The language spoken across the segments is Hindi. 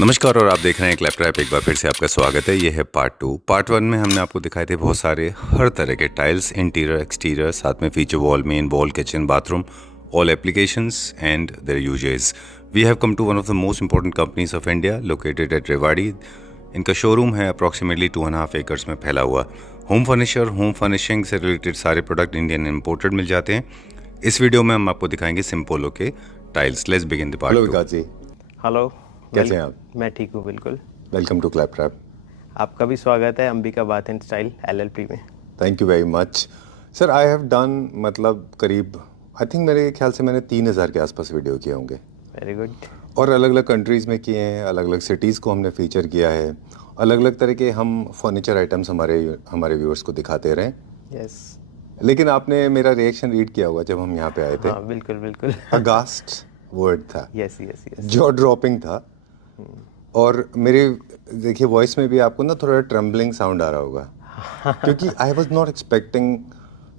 नमस्कार और आप देख रहे हैं क्लैपट्रैप। एक बार फिर से आपका स्वागत है। ये है पार्ट 2। पार्ट 1 में हमने आपको दिखाए थे बहुत सारे हर तरह के टाइल्स, इंटीरियर, एक्सटीरियर, साथ में feature wall, main wall, kitchen, bathroom, all applications and their uses. We have come to one of the most important companies of India located at Rewari. इनका शोरूम है अप्रॉक्सीमेटली 2.5 एकर्स में फैला हुआ। होम फर्निचर, होम फर्निशिंग से रिलेटेड सारे प्रोडक्ट इंडियन इंपोर्टेड मिल जाते हैं। इस वीडियो में हम आपको दिखाएंगे सिम्पोलो के tiles. Let's begin the part 2। Hello Vikas ji, hello, कैसे हैं आप? मैं ठीक हूँ बिल्कुल। Welcome to Claptrap. आपका भी स्वागत है Ambika bath and style LLP में। Thank you very much sir. I have done मतलब करीब आई थिंक मेरे ख्याल से मैंने 3000 के आसपास वीडियो किए होंगे वेरी गुड। और अलग अलग कंट्रीज़ में किए हैं, अलग अलग सिटीज़ को हमने फीचर किया है, अलग अलग तरह के हम फर्नीचर आइटम्स हमारे व्यूअर्स को दिखाते रहें। यस। लेकिन आपने मेरा रिएक्शन रीड किया होगा जब हम यहाँ पे आए थे। हाँ बिल्कुल बिल्कुल। अगास्ट वर्ड था, yes yes yes. Jaw dropping था। और मेरे देखिए वॉइस में भी आपको ना थोड़ा ट्रम्बलिंग साउंड आ रहा होगा क्योंकि I was not expecting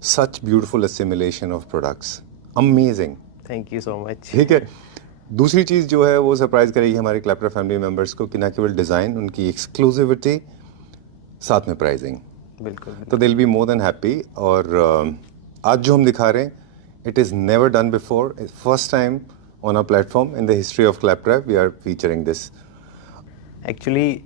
such beautiful assimilation of products. Amazing, thank you so much. ठीक है। दूसरी चीज़ जो है वो सरप्राइज करेगी हमारे क्लैपट्रैप फैमिली मेंबर्स को कि ना केवल डिज़ाइन, उनकी एक्सक्लूसिविटी, साथ में प्राइसिंग। बिल्कुल तो दिल बी मोर देन हैप्पी। और आज जो हम दिखा रहे हैं, it is never done before, first time on a platform in the history of Claptrap we are featuring this. Actually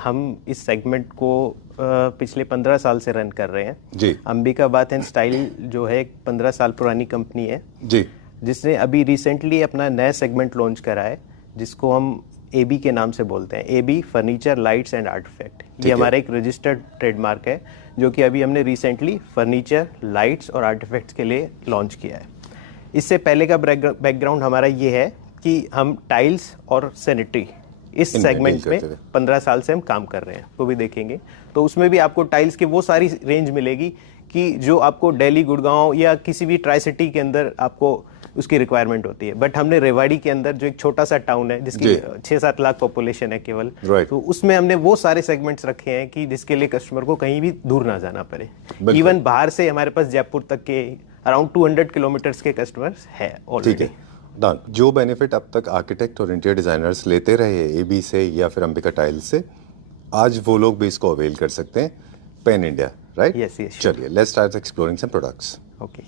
हम इस सेगमेंट को पिछले 15 साल से रन कर रहे हैं जी। अंबिका बाथ एंड स्टाइल जो है एक 15 साल पुरानी कंपनी है जी, जिसने अभी रिसेंटली अपना नया सेगमेंट लॉन्च करा है जिसको हम AB के नाम से बोलते हैं। AB furniture lights and artifact. ये हमारा एक रजिस्टर्ड ट्रेडमार्क है जो कि अभी हमने रिसेंटली फर्नीचर, लाइट्स और आर्टिफैक्ट्स के लिए लॉन्च किया है। इससे पहले का बैकग्राउंड हमारा ये है कि हम टाइल्स और सैनिटरी इस सेगमेंट में 15 साल से हम काम कर रहे हैं, वो भी देखेंगे। तो उसमें भी आपको टाइल्स की वो सारी रेंज मिलेगी कि जो आपको दिल्ली, गुड़गांव या किसी भी ट्राई सिटी के अंदर आपको उसकी रिक्वायरमेंट होती है। बट हमने रेवाड़ी के अंदर जो एक छोटा सा टाउन है जिसकी 6-7 लाख पॉपुलेशन है केवल, तो उसमें हमने वो सारे सेगमेंट्स रखे हैं कि जिसके लिए कस्टमर को कहीं भी दूर ना जाना पड़े। इवन बाहर से हमारे पास जयपुर तक के अराउंड 200 किलोमीटर्स के कस्टमर्स है ऑलरेडी। डन। जो बेनिफिट अब तक आर्किटेक्ट और इंटीरियर डिजाइनर्स लेते रहे AB से या फिर अंबिका टाइल्स से, आज वो लोग भी इसको अवेल कर सकते हैं pan India, right? Yes yes. चलिए, let's start exploring some products. Okay.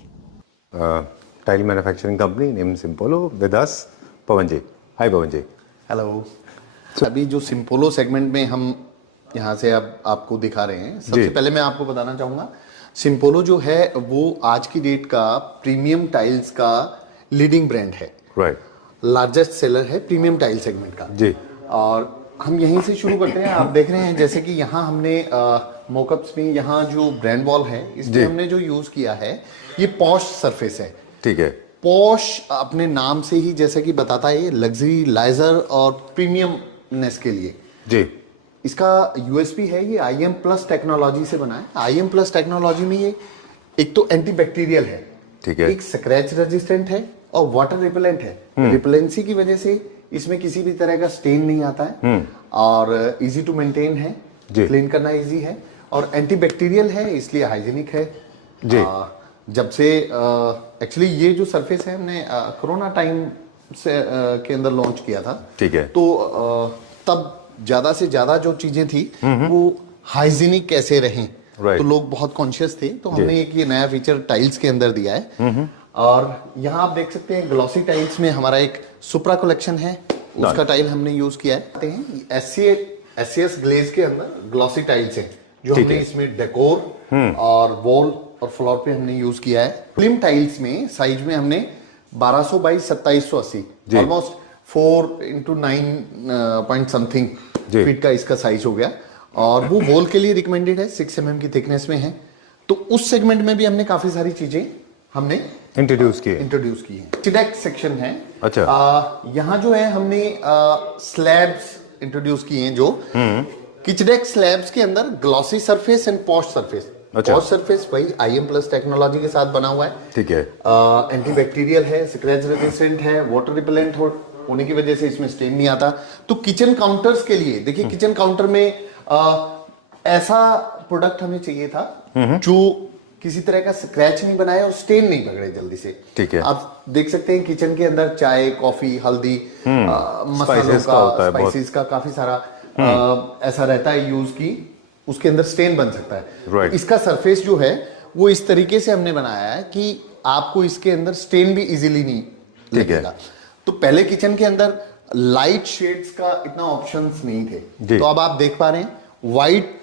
Tile manufacturing company name Simpolo, with us Pawan ji. Hi Pawan ji. Hello. अभी जो सिम्पोलो सेगमेंट में हम यहाँ से अब आपको दिखा रहे हैं, सबसे पहले मैं आपको बताना चाहूँगा सिम्पोलो जो है वो आज की डेट का प्रीमियम टाइल्स का लीडिंग ब्रांड है, राइट। लार्जेस्ट सेलर है प्रीमियम टाइल सेगमेंट का जी। और हम यहीं से शुरू करते हैं। आप देख रहे हैं जैसे कि यहाँ हमने मोकअप्स में यहाँ जो ब्रांड वॉल है इसमें हमने जो यूज किया है ये पॉश सरफेस है। ठीक है। पॉश अपने नाम से ही जैसे कि बताता है, ये लग्जरी, लाइजर और प्रीमियमनेस के लिए। जी। इसका USP है ये IM+ टेक्नोलॉजी से बना है। IM+ टेक्नोलॉजी में ये एक तो एंटी बैक्टीरियल है, ठीक है, एक स्क्रैच रेजिस्टेंट है और वाटर रिपेलेंट है। रिपेलेंसी की वजह से इसमें किसी भी तरह का स्टेन नहीं आता है और इजी टू मेंटेन है, क्लीन करना इजी है और एंटी बैक्टीरियल है, इसलिए हाइजीनिक है। जी। जब से एक्चुअली ये जो सरफेस है हमने कोरोना टाइम से के अंदर लॉन्च किया था, ठीक है। तो तब ज्यादा से ज्यादा जो चीजें थी वो हाइजीनिक कैसे रहें, तो लोग बहुत कॉन्शियस थे, तो हमने एक ये नया फीचर टाइल्स के अंदर दिया है। और यहाँ आप देख सकते हैं ग्लॉसी टाइल्स में हमारा एक सुप्रा कलेक्शन है, उसका टाइल हमने यूज किया है। SCS ग्लेज के अंदर ग्लॉसी टाइल्स है जो हमने इसमें डेकोर और वॉल और फ्लोर पे हमने यूज किया है। स्लिम टाइल्स में साइज में हमने 1200 by 2780, almost 4x9 point something feet का इसका साइज हो गया और वो वॉल के लिए रिकमेंडेड है, 6 mm की थिकनेस में है। तो उस सेगमेंट में भी हमने काफी सारी चीजें हमने इंट्रोड्यूस की है। किचडेक सेक्शन है। अच्छा। यहाँ जो है हमने स्लैब्स इंट्रोड्यूस किए हैं, जो किचडेक स्लैब्स के अंदर glossy surface and posh surface. अच्छा। पॉश सरफेस वही IM+ टेक्नोलॉजी के साथ बना हुआ है, ठीक है। एंटी बैक्टीरियल है, स्क्रैच रेजिस्टेंट है, वाटर रिपेलेंट होने की वजह से इसमें स्टेन नहीं आता। तो किचन काउंटर्स के लिए देखिए, किचन काउंटर में ऐसा प्रोडक्ट हमें चाहिए था जो किसी तरह का स्क्रैच नहीं बनाया और स्टेन नहीं पकड़े जल्दी से। ठीक है। आप देख सकते हैं किचन के अंदर चाय, कॉफी, हल्दी, मसालों Spices का होता का, है बहुत। स्पाइसेस का काफी सारा ऐसा रहता है यूज की उसके अंदर स्टेन बन सकता है। Right. इसका सरफेस जो है वो इस तरीके से हमने बनाया है कि आपको इसके अंदर स्टेन भी इजीली नहीं ठीक है। लगेगा। तो पहले किचन के अंदर लाइट शेड्स का इतना ऑप्शंस नहीं जी। थे, तो अब आप देख पा रहे हैं व्हाइट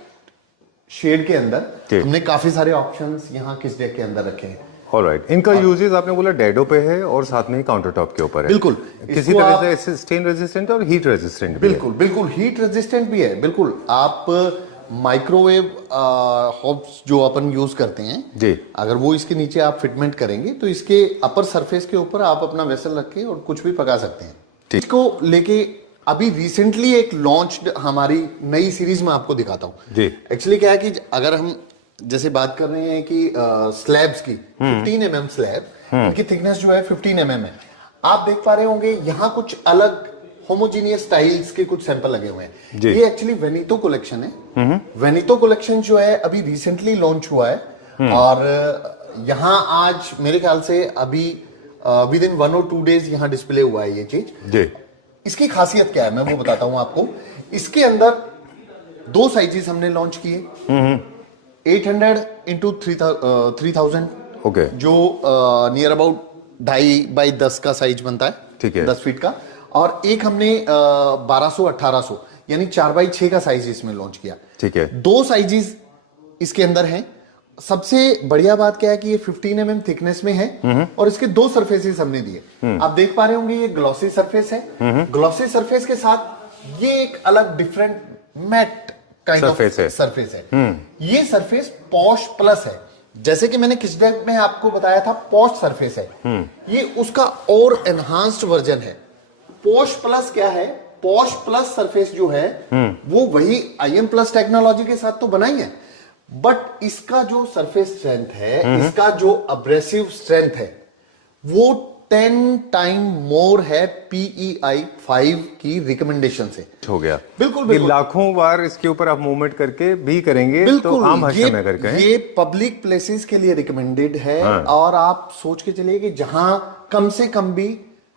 शेड के अंदर हमने काफी सारे ऑप्शंस यहाँ किस डेक के अंदर रखे हैं। ऑलराइट, इनका यूजेस आपने बोला डैडो पे है और साथ में ही काउंटर टॉप के ऊपर है। बिल्कुल। किसी इसको तरह से स्टेन रेजिस्टेंट और हीट रेजिस्टेंट भी है। बिल्कुल बिल्कुल हीट रेजिस्टेंट भी है। बिल्कुल आप माइक्रोवेव हॉब्स जो अपन यूज करते हैं जी, अगर वो इसके नीचे आप फिटमेंट करेंगे तो इसके अपर सरफेस के ऊपर आप अपना वेसल रख के और कुछ भी पका सकते हैं। ठीक। इसको लेके अभी रिसेंटली एक लॉन्च हमारी नई सीरीज में आपको दिखाता हूँ जी। एक्चुअली क्या है कि अगर हम जैसे बात कर रहे हैं कि स्लैब्स की 15 mm स्लैब, इनकी थिकनेस जो है 15 mm है। आप देख पा रहे होंगे यहाँ कुछ अलग होमोजीनियस टाइल्स के कुछ सैंपल लगे हुए हैं। जी। ये एक्चुअली वेनितो कलेक्शन है। वेनितो कलेक्शन जो है अभी रिसेंटली लॉन्च हुआ है और यहाँ आज मेरे ख्याल से अभी विद इन 1 or 2 days यहाँ डिस्प्ले हुआ है ये चीज। जी, इसकी खासियत क्या है मैं वो बताता हूं आपको। इसके अंदर 2 साइजेस हमने लॉन्च किए, 800 into 3000 ओके, जो नियर अबाउट 2.5 by 10 का साइज बनता है। ठीक है। 10 फीट का। और एक हमने 1200-1800 यानी 4 by 6 का साइज इसमें लॉन्च किया। ठीक है। 2 साइजेस इसके अंदर हैं। सबसे बढ़िया बात क्या है कि ये 15 mm थिकनेस में है और इसके 2 सरफेसेस हमने दिए। आप देख पा रहे होंगे ये ग्लॉसी सरफेस है। ग्लॉसी सरफेस के साथ ये एक अलग different matt kind of surface है। ये सरफेस पॉश प्लस है। जैसे कि मैंने किस डेक में आपको बताया था पॉश सरफेस है, ये उसका और एनहांस्ड वर्जन है। पॉश प्लस क्या है? पॉश प्लस सरफेस जो है वो वही IM प्लस टेक्नोलॉजी के साथ तो बना ही है, बट इसका जो सरफेस स्ट्रेंथ है, इसका जो अब्रेसिव स्ट्रेंथ है वो 10 टाइम मोर है PEI 5 की रिकमेंडेशन से। हो गया। बिल्कुल ये बिल्कुल। लाखों बार इसके ऊपर आप मूवमेंट करके भी करेंगे तो आम भाषा में करके ये पब्लिक प्लेसेस के लिए रिकमेंडेड है। और आप सोच के चलिए कि जहां कम से कम भी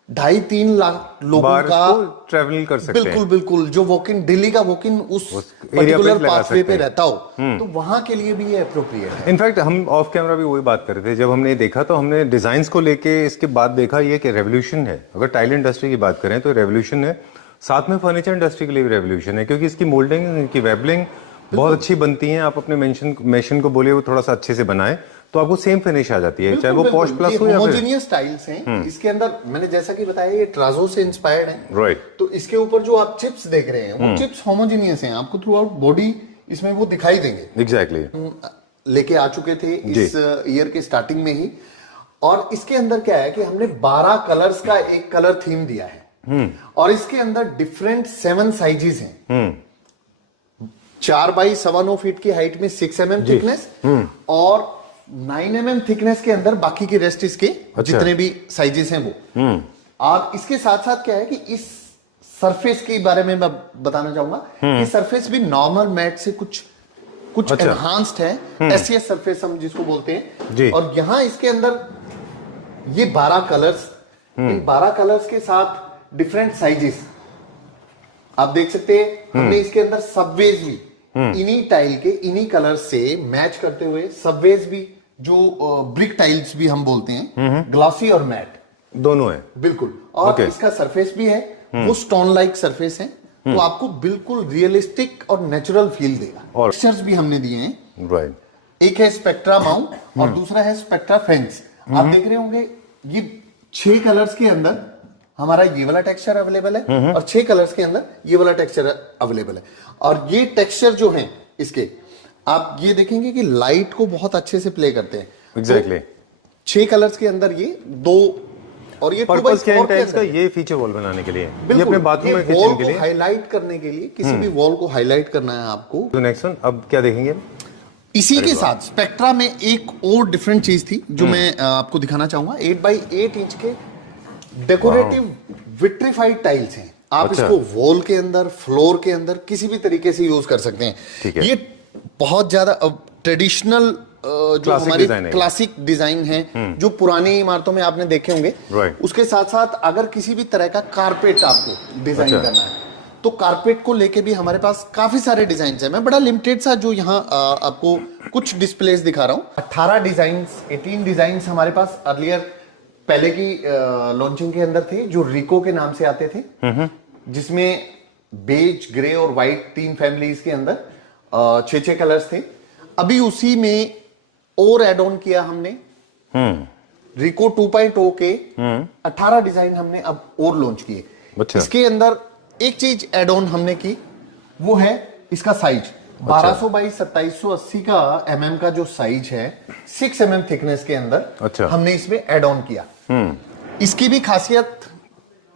2.5-3 लाख लोगों बार का इसको ट्रैवल कर सकते बिल्कुल हैं। बिल्कुल जो वॉक इन दिल्ली का वॉक इन उस एरिया पे पर्टिकुलर लगा पाथवे सकते पे हैं। रहता हो तो वहां के लिए भी ये अप्रोप्रिएट है। इनफैक्ट हम ऑफ कैमरा भी वही बात कर रहे थे, जब हमने देखा तो हमने डिजाइन्स को लेके इसके बाद देखा ये कि रेवोल्यूशन है। अगर टाइल इंडस्ट्री की बात करें तो रेवोल्यूशन है, साथ में फर्नीचर इंडस्ट्री के लिए भी रेवोल्यूशन है, क्योंकि इसकी मोल्डिंग, इनकी वेबलिंग बहुत अच्छी बनती है। आप अपने मेंशन को बोलिए वो थोड़ा सा अच्छे से बनाए तो आपको सेम फिनिश आ जाती है, चाहे वो पॉश प्लस हो या फिर होमोजेनियस टाइल्स हैं। इसके अंदर मैंने जैसा कि बताया ये ट्राजो से इंस्पायर्ड है। राइट। तो इसके ऊपर जो आप चिप्स देख रहे हैं वो चिप्स होमोजेनियस हैं। आपको थ्रू आउट बॉडी इसमें वो दिखाई देंगे। एग्जैक्टली। लेके आ चुके थे इस ईयर के स्टार्टिंग में ही। और इसके अंदर क्या है कि हमने 12 कलर्स का एक कलर थीम दिया है और इसके अंदर डिफरेंट 7 साइजेस हैं। 4 by 7.9 फीट की हाइट में 6 mm थिकनेस और 9 mm थिकनेस के अंदर बाकी के रेस्ट इसके जितने भी साइजेस हैं वो। और इसके साथ साथ क्या है कि इस सरफेस के बारे में मैं बताना चाहूंगा कि सरफेस भी नॉर्मल मैट से कुछ एनहांस्ड है। SCS सरफेस हम जिसको बोलते हैं। और यहां इसके अंदर ये 12 कलर्स, इन 12 कलर्स के साथ डिफरेंट साइजेस आप देख सकते हैं। हमने इसके अंदर सबवेज भी इन्हीं टाइल के इन्हीं कलर से मैच करते हुए सबवेज भी जो ब्रिक टाइल्स भी हम बोलते हैं, ग्लॉसी और मैट दोनों है। बिल्कुल। और इसका सरफेस भी है वो स्टोन लाइक सरफेस है, तो आपको बिल्कुल रियलिस्टिक और नेचुरल फील देगा। और टेक्सचर्स भी हमने दिए हैं। राइट। एक है स्पेक्ट्रा माउंट और दूसरा है स्पेक्ट्रा फेंस। आप देख रहे होंगे ये 6 कलर्स के अंदर हमारा ये वाला टेक्सचर अवेलेबल है और 6 कलर्स के अंदर ये वाला टेक्सचर अवेलेबल है। और ये टेक्सचर जो है इसके आप ये देखेंगे कि लाइट को बहुत अच्छे से प्ले करते हैं। एग्जैक्टली। 6 कलर्स के अंदर ये 2 और ये पर्पस क्या है टाइल्स का? ये फीचर वॉल बनाने के लिए, ये अपने बाथरूम में किचन के लिए हाईलाइट करने के लिए, किसी भी वॉल को हाईलाइट करना है आपको। तो नेक्स्ट वन अब क्या देखेंगे? इसी के साथ स्पेक्ट्रा में एक और डिफरेंट चीज थी जो मैं आपको दिखाना चाहूंगा। 8 by 8 इंच के डेकोरेटिव विट्रीफाइड टाइल्स हैं। आप इसको वॉल के अंदर, फ्लोर के अंदर किसी भी तरीके से यूज कर सकते हैं। ठीक है। ये बहुत ज्यादा ट्रेडिशनल जो Classic हमारी design है। क्लासिक डिजाइन है जो पुरानी इमारतों में आपने देखे होंगे। Right। उसके साथ साथ अगर किसी भी तरह का कारपेट आपको डिजाइन अच्छा। करना है तो कारपेट को लेके भी हमारे पापास काफी सारे डिजाइन है। मैं बड़ा लिमिटेड सा जो यहाँ आपको कुछ डिस्प्लेस दिखा रहा हूँ। 18 डिजाइन 18 डिजाइन हमारे पास अर्लियर पहले की लॉन्चिंग के अंदर थे जो रिको के नाम से आते थे, जिसमें बेज, ग्रे और व्हाइट 3 फैमिलीज के अंदर 6 कलर्स थे। अभी उसी में और एड ऑन किया हमने रिको 2.0 के 18 डिजाइन हमने अब और लॉन्च किए। अच्छा। इसके अंदर एक चीज एड ऑन हमने की, वो है इसका साइज 1200 बाई 2780 का mm का जो साइज है 6 mm थिकनेस के अंदर। अच्छा। हमने इसमें एड ऑन किया। इसकी भी खासियत,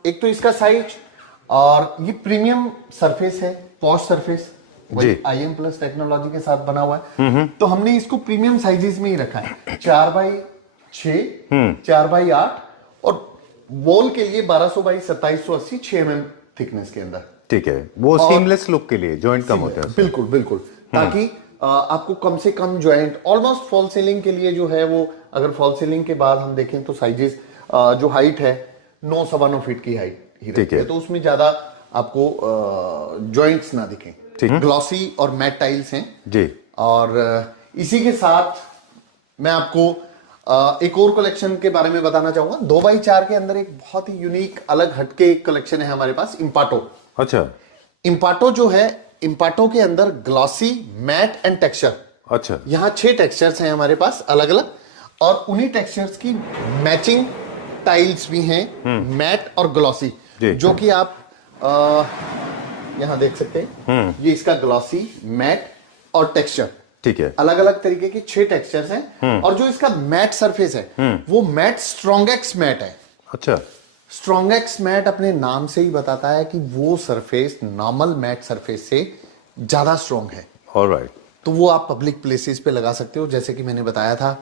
एक तो इसका साइज और ये प्रीमियम सरफेस है, पॉश सरफेस जी। IM प्लस टेक्नोलॉजी के साथ बना हुआ है। तो हमने इसको प्रीमियम साइजेस में ही रखा है, 4x6, 4x8 और वॉल के लिए 1200 बाई 2780 6 mm थिकनेस के अंदर। ठीक है, वो सीमलेस लुक के लिए जॉइंट कम होते हैं उससे। बिल्कुल बिल्कुल, ताकि आपको कम से कम जॉइंट ऑलमोस्ट फॉल सीलिंग के लिए जो है वो, अगर फॉल सीलिंग के बाद हम देखें तो साइजेस जो हाइट है 9-9.25 फीट की हाइट ही रहती है, तो उसमें ज्यादा आपको जॉइंट्स ना दिखें। ठीक। ग्लॉसी और मैट टाइल्स हैं जी। और इसी के साथ मैं आपको एक और कलेक्शन के बारे में बताना चाहूंगा। 2x4 के अंदर एक बहुत ही यूनिक अलग हटके एक कलेक्शन है हमारे पास, इम्पाटो। अच्छा। इम्पाटो जो है, इम्पाटो के अंदर ग्लॉसी, मैट एंड टेक्सचर। अच्छा। यहाँ 6 टेक्सचर्स हैं हमारे पास अलग अलग, और उन्हीं टेक्सचर्स की मैचिंग टाइल्स भी हैं, मैट और ग्लॉसी, जो कि आप यहाँ देख सकते हैं। ये इसका ग्लॉसी, मैट और टेक्सचर, ठीक है, अलग अलग तरीके के 6 टेक्सचर्स हैं। और जो इसका मैट सरफेस है वो मैट स्ट्रॉन्गेक्स मैट है। अच्छा। स्ट्रॉन्गेक्स मैट अपने नाम से ही बताता है कि वो सरफेस नॉर्मल मैट सरफेस से ज्यादा स्ट्रॉन्ग है। ऑलराइट। तो वो आप पब्लिक प्लेसेस पे लगा सकते हो, जैसे कि मैंने बताया था।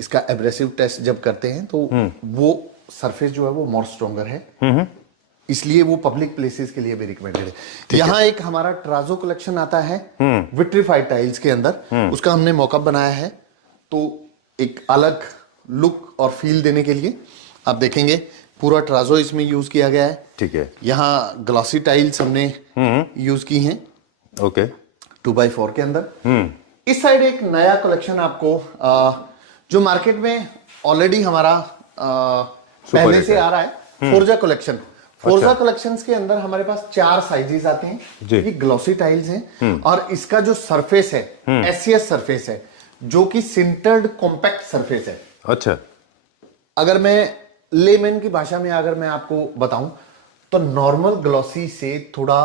इसका एब्रेसिव टेस्ट जब करते हैं तो वो सरफेस जो है वो मोर स्ट्रॉन्गर है, इसलिए वो पब्लिक प्लेसेस के लिए भी रिकमेंडेड है। यहाँ एक हमारा ट्राजो कलेक्शन आता है विट्रीफाइड टाइल्स के अंदर, उसका हमने मॉकअप बनाया है। तो एक अलग लुक और फील देने के लिए आप देखेंगे पूरा ट्राजो इसमें यूज किया गया है। ठीक है। यहाँ ग्लॉसी टाइल्स हमने यूज की हैं। ओके। 2x4 के अंदर। इस साइड एक नया कलेक्शन आपको जो मार्केट में ऑलरेडी हमारा पहले से आ रहा है, फोर्जा कलेक्शन। फोर्जा कलेक्शंस के अंदर हमारे पास 4 साइजेस आते हैं। ये ग्लॉसी टाइल्स हैं और इसका जो सरफेस है SCS सरफेस है, जो कि सिंटर्ड कॉम्पैक्ट सरफेस है। अच्छा। अगर मैं लेमैन की भाषा में अगर मैं आपको बताऊं तो नॉर्मल ग्लॉसी से थोड़ा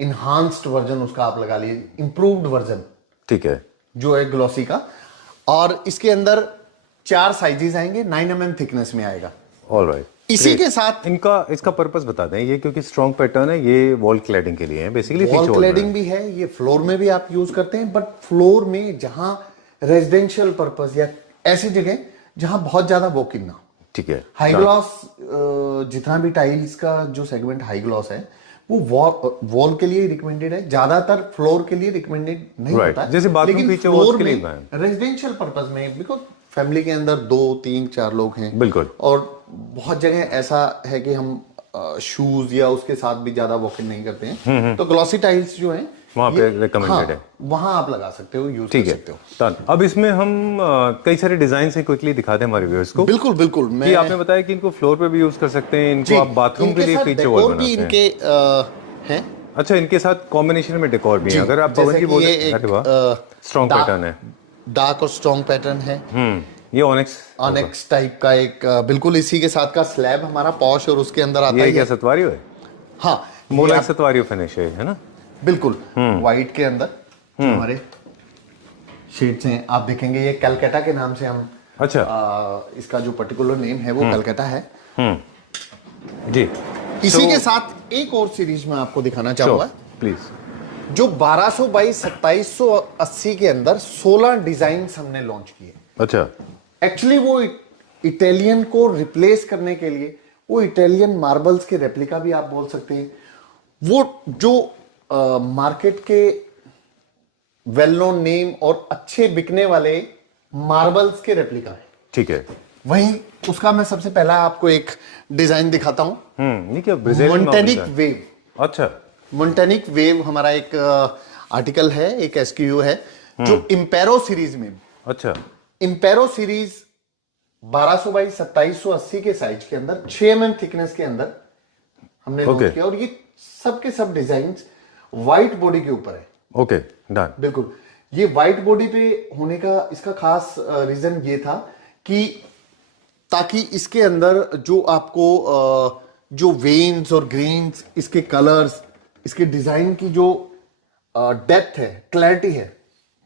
इनहांस्ड वर्जन उसका आप लगा लीजिए, इंप्रूव्ड वर्जन, ठीक है, जो है ग्लॉसी का। और इसके अंदर 4 साइजेस आएंगे, 9 mm थिकनेस में आएगा। ऑलराइट। इसी के साथ इसका पर्पस बता दें, ये क्योंकि स्ट्रॉन्ग पैटर्न है, ये वॉल क्लैडिंग के लिए है बेसिकली। वॉल क्लैडिंग भी है, ये फ्लोर में भी आप यूज करते हैं, बट फ्लोर में जहां रेजिडेंशियल पर्पस या ऐसी जगह जहां बहुत ज्यादा वॉक इन ना हो। ठीक है। हाई ग्लॉस जितना भी टाइल्स का जो सेगमेंट हाई ग्लॉस है वो वॉल के लिए रिकमेंडेड है, ज्यादातर फ्लोर के लिए रिकमेंडेड नहीं होता है। जैसे बाथरूम लेकिन फीचर फ्लोर के लिए में रेजिडेंशियल पर्पस में, बिकॉज फैमिली के अंदर 2, 3, 4 लोग हैं, बिल्कुल, और बहुत जगह ऐसा है कि हम शूज या उसके साथ भी ज्यादा वॉक इन नहीं करते हैं, तो ग्लॉसी टाइल्स जो हैं वहां पे रिकमेंडेड है, वहां आप लगा सकते हो, यूज कर सकते हो। डन। अब इसमें हम कई सारे डिजाइन से क्विकली दिखा दें हमारे व्यूअर्स को। बिल्कुल बिल्कुल। मैं आपने बताया कि इनको फ्लोर पे भी यूज कर सकते हैं, इनको आप बाथरूम के लिए फीचर वॉल बनाते हैं। इनके हैं। अच्छा, इनके साथ कॉम्बिनेशन में डेकोर भी है। अगर आप पवन जी बोले स्ट्रॉन्ग पैटर्न है, डार्क और स्ट्रॉन्ग पैटर्न है। ये ऑनेक्स टाइप का एक बिल्कुल इसी के साथ का स्लैब हमारा पॉश, और उसके अंदर आता है। ये क्या सतवारियो है? हाँ, मोलाइक सतवारियो फिनिश है ना? बिल्कुल। व्हाइट के अंदर जो हमारे शेड्स हैं, आप देखेंगे ये कलकत्ता के नाम से हम, अच्छा, इसका जो पर्टिकुलर नेम है वो कलकत्ता है जी। इसी के साथ एक और सीरीज में आपको दिखाना चाहूंगा, प्लीज। जो 1200 बाई 2780 के अंदर 16 डिजाइन हमने लॉन्च किए। अच्छा। एक्चुअली वो इटालियन को रिप्लेस करने के लिए, वो इटालियन मार्बल्स के रेप्लिका भी आप बोल सकते हैं, वो जो मार्केट के वेल नोन नेम और अच्छे बिकने वाले मार्बल्स के रेप्लिका है। ठीक है। वहीं उसका मैं सबसे पहला आपको एक डिजाइन दिखाता हूं। ये क्या ब्राजीलियन मोंटेनिक मार्बल वेव। अच्छा। मोंटेनिक वेव हमारा एक आर्टिकल है, एक एसक्यूयू है जो इम्पेरो सीरीज में, अच्छा, इम्पेरो सीरीज 1200 बाई 2780 के साइज के अंदर 6 mm थिकनेस के अंदर हमने लॉन्च किया, और ये सब के सब डिजाइन व्हाइट बॉडी के ऊपर है। Okay, done. बिल्कुल, ये व्हाइट बॉडी पे होने का इसका खास रीजन ये था कि ताकि इसके अंदर जो आपको जो वेन्स और ग्रेन्स, इसके कलर्स, इसके डिजाइन की जो डेप्थ है, क्लैरिटी है,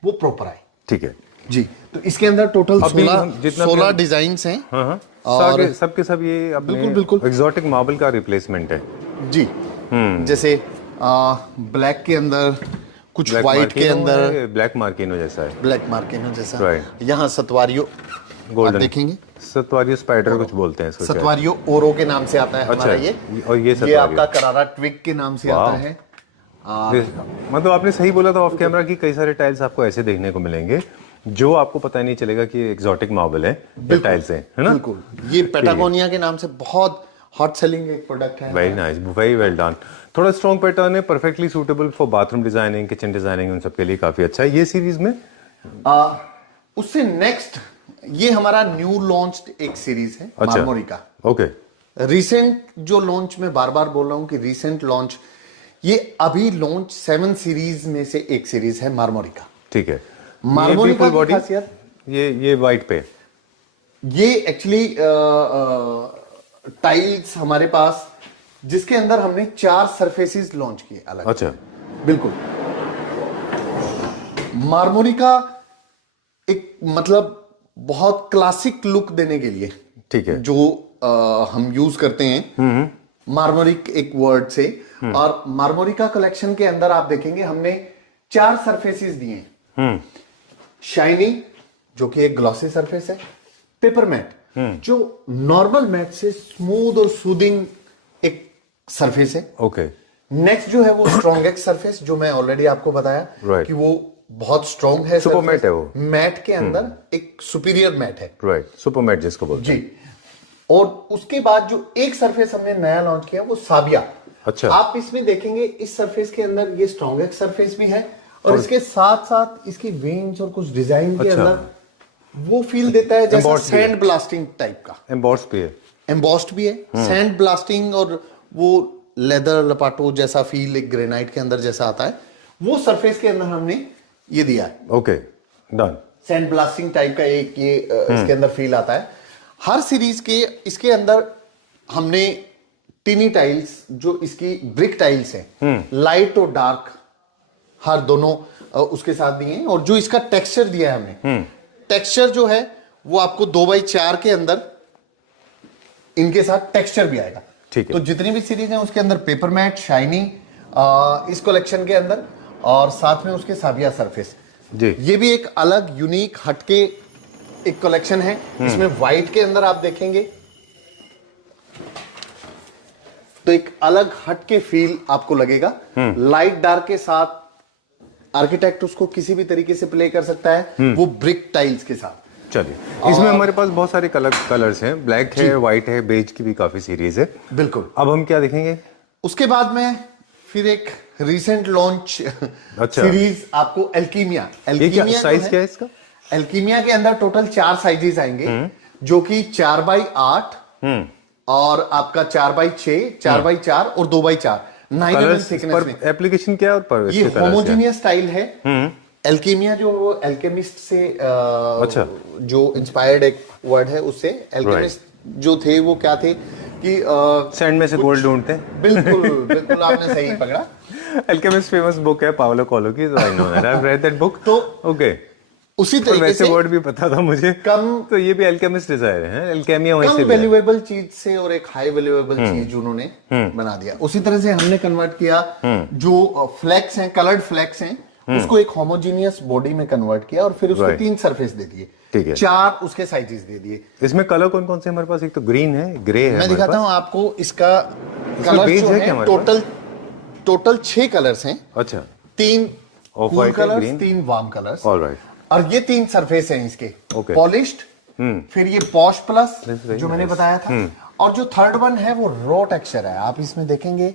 वो प्रॉपर आए। ठीक है जी। तो इसके अंदर टोटल अभी 16 डिजाइन्स हैं। हाँ, और सबके सब ये अपने बिल्कुल बिल्कुल एग्जॉटिक मार्बल का रिप्लेसमेंट है जी। जैसे ब्लैक के अंदर, कुछ व्हाइट के अंदर, ब्लैक मार्किनो जैसा है, ब्लैक मार्किनो जैसा। Right. यहाँ सतवारियो गोल्डन देखेंगे, सतवारियो स्पाइडर कुछ बोलते हैं इसको, सतवारियो ओरो के नाम से आता है हमारा। अच्छा, ये और ये ये सतवारियो। आपका करारा ट्विग के नाम से आता है। मतलब आपने सही बोला था ऑफ कैमरा कि कई सारे टाइल्स आपको ऐसे देखने को मिलेंगे जो आपको पता नहीं चलेगा कि एक्सोटिक मार्बल है या टाइल्स है ना। बिल्कुल, ये पेटागोनिया के नाम से बहुत हॉट सेलिंग एक प्रोडक्ट है। Very nice, very well done. थोड़ा स्ट्रॉन्ग पैटर्न है, perfectly suitable for bathroom designing, kitchen designing, उन सब के लिए काफी अच्छा है ये सीरीज में। उससे नेक्स्ट ये हमारा न्यू लॉन्च्ड एक सीरीज है, अच्छा, मार्मोरी का। ओके। रिसेंट जो लॉन्च, मैं बार बार बोल रहा हूं कि रिसेंट लॉन्च, ये अभी लॉन्च 7 सीरीज में से एक सीरीज है मार्मोरी का। ठीक है। मार्मोरी का की खासियत, ये वाइट पे, ये एक्चुअली टाइल्स हमारे पास जिसके अंदर हमने 4 सरफेसेस लॉन्च किए अलग। अच्छा, बिल्कुल। मार्मोरी का एक मतलब बहुत क्लासिक लुक देने के लिए, ठीक है, जो हम यूज करते हैं मार्मोरिक एक वर्ड से, और मार्मोरिका कलेक्शन के अंदर आप देखेंगे हमने 4 सरफेसेस दिए हैं। शाइनी, जो कि एक ग्लॉसी सरफेस है, पेपर मैट, जो नॉर्मल मैट से स्मूथ और सूदिंग एक सरफेस है। ओके। नेक्स्ट जो है वो स्ट्रॉन्ग एक्स सरफेस, जो मैं ऑलरेडी आपको बताया Right. कि वो बहुत स्ट्रॉन्ग है। सुपर मैट है वो, मैट के अंदर एक सुपीरियर मैट है। राइट, सुपर मैट जिसको बोलते हैं। जी। और उसके बाद जो एक सरफेस हमने नया लॉन्च किया वो साबिया। अच्छा। आप इसमें देखेंगे इस सरफेस के अंदर ये स्ट्रॉन्ग एक्स सरफेस भी है, और इसके साथ साथ इसकी वेन्स और कुछ डिजाइन के अच्छा, अंदर वो फील देता है जैसा Embossed भी है। सैंड ब्लास्टिंग टाइप का। एम्बॉस्ड भी है, एम्बॉस्ड भी है, सैंड ब्लास्टिंग, और वो लेदर लपाटो जैसा फील एक ग्रेनाइट के अंदर जैसा आता है, वो सरफेस के अंदर हमने ये दिया है। Okay, done. Sand blasting type का एक ये इसके अंदर फील आता है। हर सीरीज के इसके अंदर हमने टिनी टाइल्स, जो इसकी ब्रिक टाइल्स हैं, लाइट और डार्क हर दोनों उसके साथ दिए हैं। और जो इसका टेक्सचर दिया है हमने, टेक्सचर जो है वो आपको 2x4 के अंदर इनके साथ टेक्सचर भी आएगा। ठीक है। तो जितनी भी सीरीज है उसके अंदर पेपर मैट, शाइनी इस कलेक्शन के अंदर, और साथ में उसके साबिया सरफेस जी। ये भी एक अलग यूनिक हटके एक कलेक्शन है। इसमें व्हाइट के अंदर आप देखेंगे तो एक अलग हटके फील आपको लगेगा। लाइट डार्क के साथ आर्किटेक्ट उसको किसी भी तरीके से प्ले कर सकता है, वो ब्रिक टाइल्स के साथ। चलिए, इसमें हमारे पास बहुत सारे कलर्स हैं, ब्लैक है, व्हाइट है, बेज की भी काफी सीरीज है। बिल्कुल। अब हम क्या देखेंगे? उसके बाद में फिर एक रिसेंट लॉन्च अच्छा, सीरीज आपको एल्कीमिया। ये क्या साइज क्या है इसका? एल्कीमिया के अंदर टोटल 4 साइजेस आएंगे, जो कि 4x8 और आपका 4x6, 4x4 और 2x4 9 mm थिकनेस में। एप्लीकेशन क्या है और ये होमोजेनियस स्टाइल है। एल्कीमिया जो एल्केमिस्ट से अच्छा, जो इंस्पायर्ड एक वर्ड है उससे, एल्केमिस्ट जो थे वो क्या थे कि सैंड में से गोल्ड ढूंढते हैं। बिल्कुल बिल्कुल, आपने सही पकड़ा। एल्केमिस्ट फेमस बुक है पाओलो कोएल्हो की, I know that, I have read that book. तो ओके, उसी और तरीके वैसे से वर्ड भी पता था मुझे। तो ये भी एल्केमिस्ट डिजायर है, एल्केमिया वहीं से कम भी है। वैल्यूएबल चीज से और एक हाई वैल्यूएबल चीज उन्होंने बना दिया। उसी तरह से हमने कन्वर्ट किया जो फ्लैक्स हैं, कलर्ड फ्लैक्स हैं, उसको एक होमोजेनियस बॉडी में कन्वर्ट किया, और फिर उसको Right. 3 सरफेस दे दिए। ठीक है। 4 उसके साइजेस दे दिए। इसमें कलर कौन कौन से हमारे पास? एक तो ग्रीन है, ग्रे है, मैं हमारे दिखाता पास। हूं आपको इसका कलर बेज जो है क्या है। हमारे टोटल 6 कलर्स हैं। अच्छा, 3 ऑफ कूल वाइट है, colours, green, 3 warm colours, alright, और ये 3 सरफेस हैं इसके, Okay. पॉलिश्ड, फिर ये पॉश प्लस That's very जो मैंने nice. बताया था, और जो थर्ड वन है वो रॉ टेक्सचर है। आप इसमें देखेंगे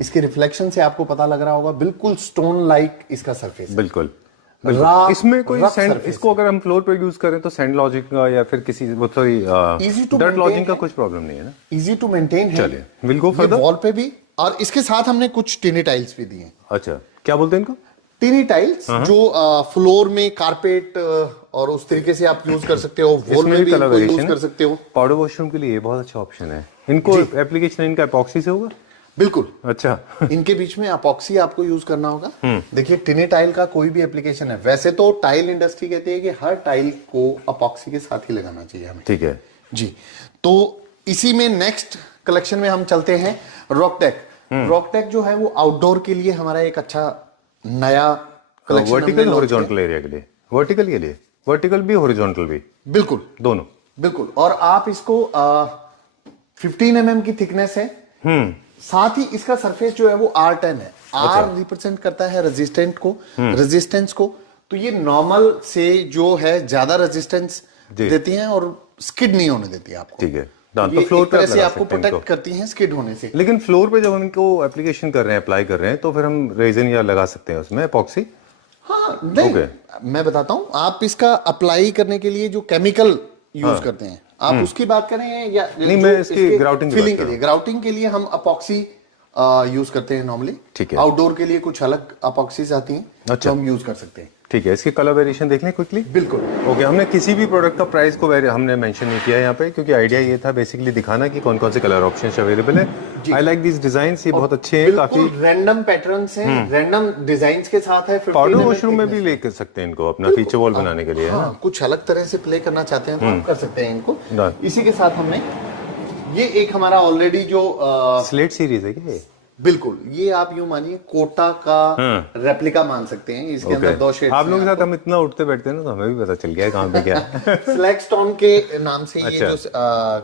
इसके रिफ्लेक्शन से आपको पता लग रहा होगा, बिल्कुल स्टोन लाइक इसका सरफेस है। बिल्कुल Rough- इसमें कोई rough सैंड, surface इसको अगर हम फ्लोर पे यूज करें तो सैंड लॉजिक का या फिर किसी वो sorry Easy to dirt maintain logic का है। कुछ प्रॉब्लम नहीं है ना। इजी टू मेंटेन है। चलिए, we'll go ये further. वॉल पे भी, और इसके साथ हमने कुछ टिनी टाइल्स भी दिए हैं। अच्छा, क्या बोलते हैं इनको? टिनी टाइल्स जो फ्लोर में कारपेट और उस तरीके से आप यूज कर सकते हो, वॉल में भी कलर इनको यूज वेरिएशन कर सकते हो। पाउडर वॉशरूम के लिए ये बहुत अच्छा ऑप्शन है। इनको एप्लीकेशन इनका एपॉक्सी से होगा? बिल्कुल। अच्छा इनके बीच में अपॉक्सी आपको यूज करना होगा। देखिए, टिनी टाइल का कोई भी एप्लीकेशन है, वैसे तो टाइल इंडस्ट्री कहती है कि हर टाइल को अपॉक्सी के साथ ही लगाना चाहिए हमें। ठीक है जी, तो इसी में नेक्स्ट कलेक्शन में हम चलते हैं रॉकटेक। रॉकटेक जो है वो आउटडोर के लिए हमारा एक अच्छा नया कलेक्शन वर्टिकल हॉरिजॉन्टल एरिया के लिए, वर्टिकल के लिए, वर्टिकल भी हॉरिजॉन्टल भी, बिल्कुल दोनों। बिल्कुल। और आप इसको 15 mm की थिकनेस है, साथ ही इसका सरफेस जो है वो R10 है। R रिप्रेजेंट करता है रेजिस्टेंट को, रेजिस्टेंस को। तो ये नॉर्मल से जो है ज्यादा रेजिस्टेंस देती हैं और स्किड नहीं होने देती है आपको। ठीक है, ये फ्लोर एक तरह पे से आपको प्रोटेक्ट करती हैं स्किड होने से। लेकिन फ्लोर पे जब हम इनको एप्लीकेशन कर रहे हैं, अप्लाई कर रहे हैं, तो फिर हम रेजन या लगा सकते हैं उसमें एपॉक्सी। हाँ, नहीं, मैं बताता हूँ। आप इसका अप्लाई करने के लिए जो केमिकल यूज करते हैं, आप उसकी बात करें या नहीं, मैं इसकी ग्राउटिंग की फिलिंग बात के लिए, ग्राउटिंग के लिए हम अपॉक्सी यूज करते हैं नॉर्मली। ठीक है। आउटडोर के लिए कुछ अलग अपॉक्सीज आती हैं अच्छा। जो हम यूज कर सकते हैं। ठीक है, इसकी कलर वेरिएशन देख लें क्विकली। बिल्कुल। ओके, हमने किसी भी प्रोडक्ट का प्राइस को हमने मेंशन नहीं किया यहाँ पे, क्योंकि आइडिया ये था बेसिकली दिखाना कि कौन कौन से कलर ऑप्शंस अवेलेबल है। आई लाइक दिस डिजाइंस, ये बहुत अच्छे हैं, काफी रैंडम पैटर्न्स हैं, रैंडम डिजाइन्स के साथ है। 15 पाउडर mm वॉशरूम में भी thickness। ले सकते हैं इनको अपना फीचर वॉल बनाने के लिए। हाँ, कुछ अलग तरह से प्ले करना चाहते हैं तो आप कर सकते हैं इनको। Done. इसी के साथ हमने ये एक हमारा ऑलरेडी जो स्लेट सीरीज है क्या ये? बिल्कुल, ये आप यूं मानिए कोटा का रेप्लिका मान सकते हैं। इसके अंदर 2 शेड्स आप लोगों के साथ हम इतना उठते बैठते हैं ना, तो हमें भी पता चल गया है कहाँ पे क्या है। फ्लैग स्टोन के नाम से ये जो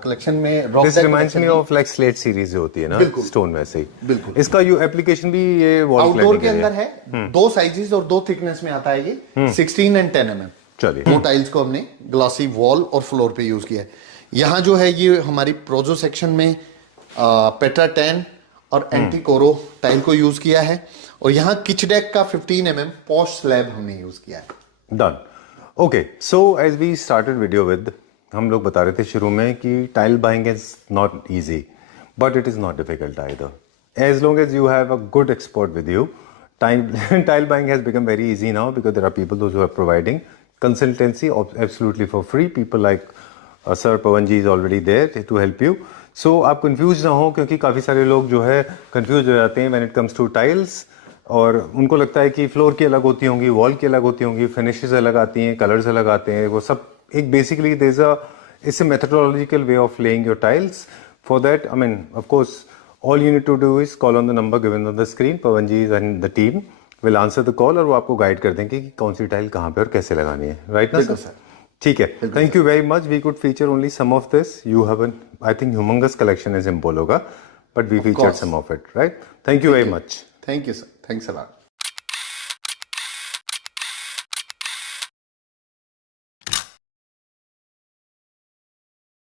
कलेक्शन में rock this reminds me of like slate series जो होती है ना, स्टोन वैसे ही। बिल्कुल। इसका यू एप्लीकेशन भी ये वॉल आउटडोर के अंदर है, 2 साइजेस और 2 थिकनेस में आता है ये, 16 एंड 10 mm। चलिए, दो टाइल्स को हमने ग्लॉसी वॉल और फ्लोर पे यूज किया है। यहाँ जो है ये हमारी प्रोजो सेक्शन में पेट्रा 10 और एंटी कोरो टाइल को यूज किया है, और यहाँ किचडेक का 15 mm पॉश स्लैब हमने यूज किया है। Done. Okay, so as we started video with, हम लोग बता रहे थे शुरू में कि tile buying is not easy, but it is not difficult either. As long as you have a good expert with you, tile buying has become very easy now, because there are people those who are providing consultancy absolutely for free. People like Sir Pawanji is already there to help you. So आप कंफ्यूज ना हो, क्योंकि काफ़ी सारे लोग जो है कंफ्यूज हो जाते हैं when it comes to tiles, और उनको लगता है कि फ्लोर की अलग होती होंगी, वॉल की अलग होती होंगी, फिनिशेस अलग आती हैं, कलर्स अलग आते हैं, वो सब एक basically there is a it's a methodological way of laying your tiles. For that, I mean, of course, all you need to do is call on the number given on the screen. Pawanji and the team will answer the call, और वो आपको गाइड कर देंगे कि कौन सी टाइल कहाँ पे और कैसे लगानी है. राइट ना सर? ठीक है, thank you very much. We could feature only some of this. You have an, I think, humongous collection is इम्पोलोगा, but we featured some of it. Right? Thank you very much. Thank you sir, thanks a lot.